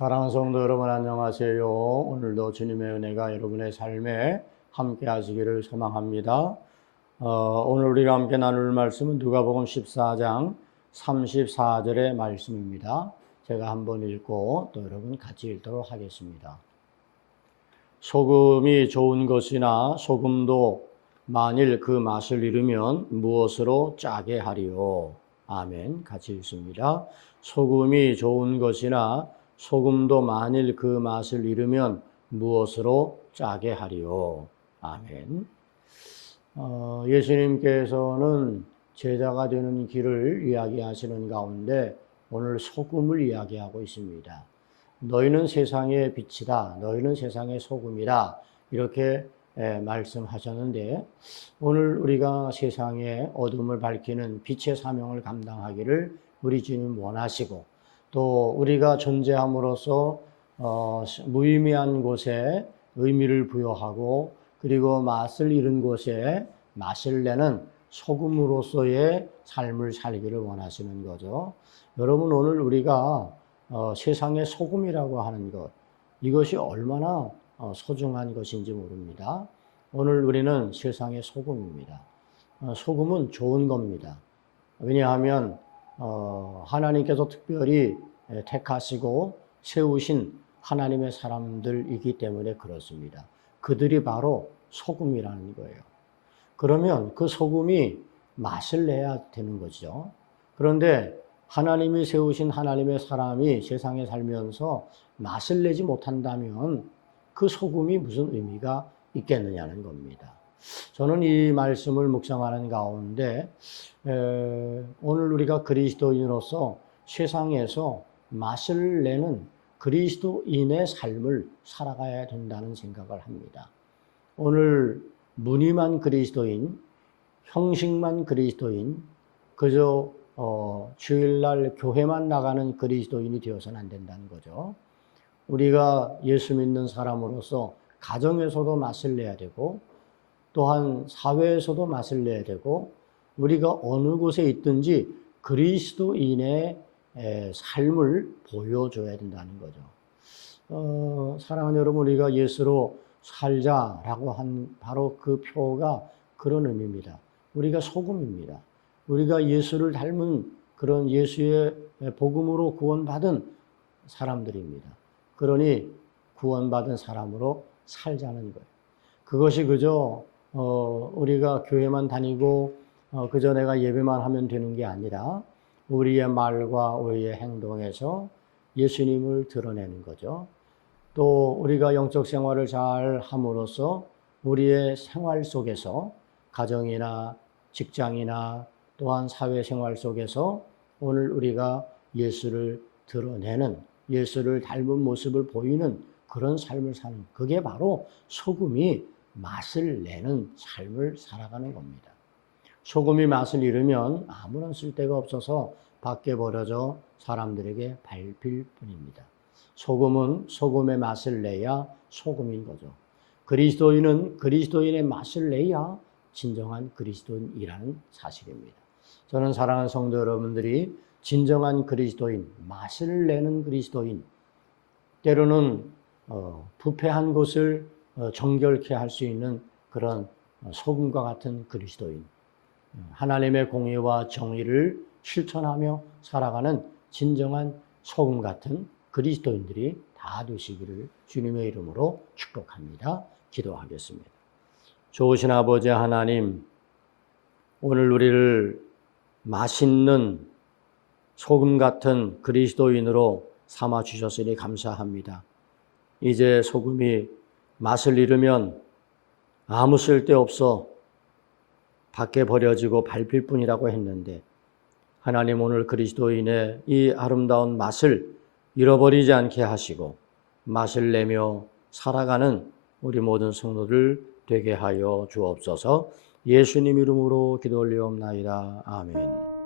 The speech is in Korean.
사랑하는 성도 여러분 안녕하세요. 오늘도 주님의 은혜가 여러분의 삶에 함께 하시기를 소망합니다. 어, 오늘 우리가 함께 나눌 말씀은 누가복음 14장 34절의 말씀입니다. 제가 한번 읽고 또 여러분 같이 읽도록 하겠습니다. 소금이 좋은 것이나 소금도 만일 그 맛을 잃으면 무엇으로 짜게 하리요? 아멘. 같이 읽습니다. 소금이 좋은 것이나 소금도 만일 그 맛을 잃으면 무엇으로 짜게 하리요? 아멘. 어, 예수님께서는 제자가 되는 길을 이야기하시는 가운데 오늘 소금을 이야기하고 있습니다. 너희는 세상의 빛이다. 너희는 세상의 소금이다. 이렇게 예, 말씀하셨는데 오늘 우리가 세상의 어둠을 밝히는 빛의 사명을 감당하기를 우리 주님 원하시고 또 우리가 존재함으로써 어, 무의미한 곳에 의미를 부여하고 그리고 맛을 잃은 곳에 맛을 내는 소금으로서의 삶을 살기를 원하시는 거죠. 여러분 오늘 우리가 어, 세상의 소금이라고 하는 것 이것이 얼마나 어, 소중한 것인지 모릅니다. 오늘 우리는 세상의 소금입니다. 어, 소금은 좋은 겁니다. 왜냐하면 어, 하나님께서 특별히 택하시고 세우신 하나님의 사람들이기 때문에 그렇습니다. 그들이 바로 소금이라는 거예요. 그러면 그 소금이 맛을 내야 되는 거죠. 그런데 하나님이 세우신 하나님의 사람이 세상에 살면서 맛을 내지 못한다면 그 소금이 무슨 의미가 있겠느냐는 겁니다. 저는 이 말씀을 묵상하는 가운데 에, 오늘 우리가 그리스도인으로서 세상에서 맛을 내는 그리스도인의 삶을 살아가야 된다는 생각을 합니다. 오늘 무늬만 그리스도인, 형식만 그리스도인, 그저 어, 주일날 교회만 나가는 그리스도인이 되어서는 안 된다는 거죠. 우리가 예수 믿는 사람으로서 가정에서도 맛을 내야 되고 또한 사회에서도 맛을 내야 되고 우리가 어느 곳에 있든지 그리스도인의 삶을 보여줘야 된다는 거죠. 어, 사랑하는 여러분, 우리가 예수로 살자라고 한 바로 그 표가 그런 의미입니다. 우리가 소금입니다. 우리가 예수를 닮은 그런 예수의 복음으로 구원받은 사람들입니다. 그러니 구원받은 사람으로 살자는 거예요. 그것이 그저 어, 우리가 교회만 다니고 어, 그저 내가 예배만 하면 되는 게 아니라 우리의 말과 우리의 행동에서 예수님을 드러내는 거죠. 또 우리가 영적 생활을 잘 함으로써 우리의 생활 속에서 가정이나 직장이나 또한 사회 생활 속에서 오늘 우리가 예수를 드러내는 예수를 닮은 모습을 보이는 그런 삶을 사는 그게 바로 소금이 맛을 내는 삶을 살아가는 겁니다. 소금이 맛을 잃으면 아무런 쓸데가 없어서 밖에 버려져 사람들에게 밟힐 뿐입니다. 소금은 소금의 맛을 내야 소금인 거죠. 그리스도인은 그리스도인의 맛을 내야 진정한 그리스도인이라는 사실입니다. 저는 사랑하는 성도 여러분들이 진정한 그리스도인, 맛을 내는 그리스도인, 때로는 어, 부패한 곳을 어, 정결케 할 수 있는 그런 어, 소금과 같은 그리스도인, 하나님의 공의와 정의를 실천하며 살아가는 진정한 소금 같은 그리스도인들이 다 되시기를 주님의 이름으로 축복합니다. 기도하겠습니다. 좋으신 아버지 하나님, 오늘 우리를 맛있는 소금 같은 그리스도인으로 삼아 주셨으니 감사합니다. 이제 소금이 맛을 잃으면 아무 쓸데 없어 밖에 버려지고 밟힐 뿐이라고 했는데 하나님 오늘 그리스도인의 이 아름다운 맛을 잃어버리지 않게 하시고 맛을 내며 살아가는 우리 모든 성도들 되게 하여 주옵소서 예수님 이름으로 기도 올리옵나이다. 아멘.